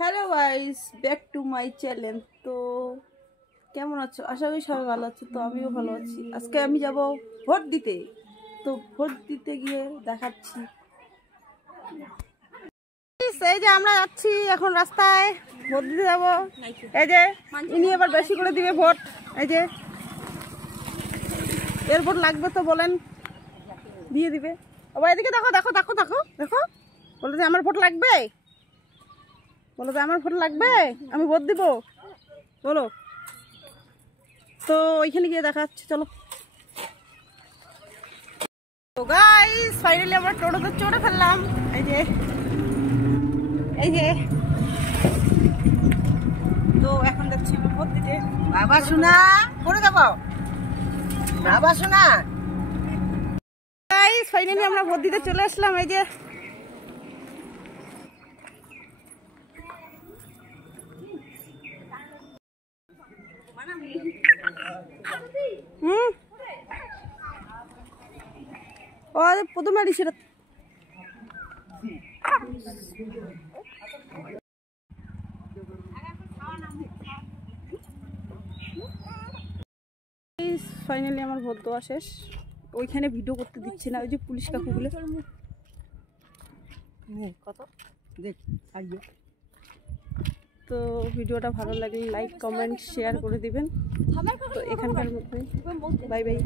Hello guys, back to my channel. তো কেমন আছো? আশা করি সবাই ভালো আছো। তো আমিও ভালো আছি। আজকে আমি যাব ভোট দিতে। তো ভোট দিতে গিয়ে দেখাচ্ছি। এই যে আমরা যাচ্ছি এখন রাস্তায় ভোট দিতে যাব। এই যে ইনি এবার বেশি করে দিবে ভোট। এই যে এর ভোট লাগবে তো বলেন, দিয়ে দিবে। ও এদিকে দেখো দেখো দেখো দেখো দেখো, বলে যে আমার ভোট লাগবে, বলো যে আমার ভোট লাগবে, আমি ভোট দিব বলো। তো ওইখানে গিয়ে দেখা যাচ্ছে, চলো। তো গাইস ফাইনালি আমরা টোটোতে চড়ে ফেললাম। এই যে এই যে, তো এখন যাচ্ছি আমরা ভোট দিতে। বাবা শোনা করে দেবো, বাবা শোনা। গাইস ফাইনালি আমরা ভোট দিতে চলে আসলাম। এই যে ও প্রথমে সেটা ফাইনালি আমার ভোট দেওয়া শেষ। ওইখানে ভিডিও করতে দিচ্ছে না, ওই যে পুলিশ কাকুগুলো। কত দেখ। তো ভিডিওটা ভালো লাগলে লাইক কমেন্ট শেয়ার করে দিবেন। তো এখানকার মধ্যে বাই বাই।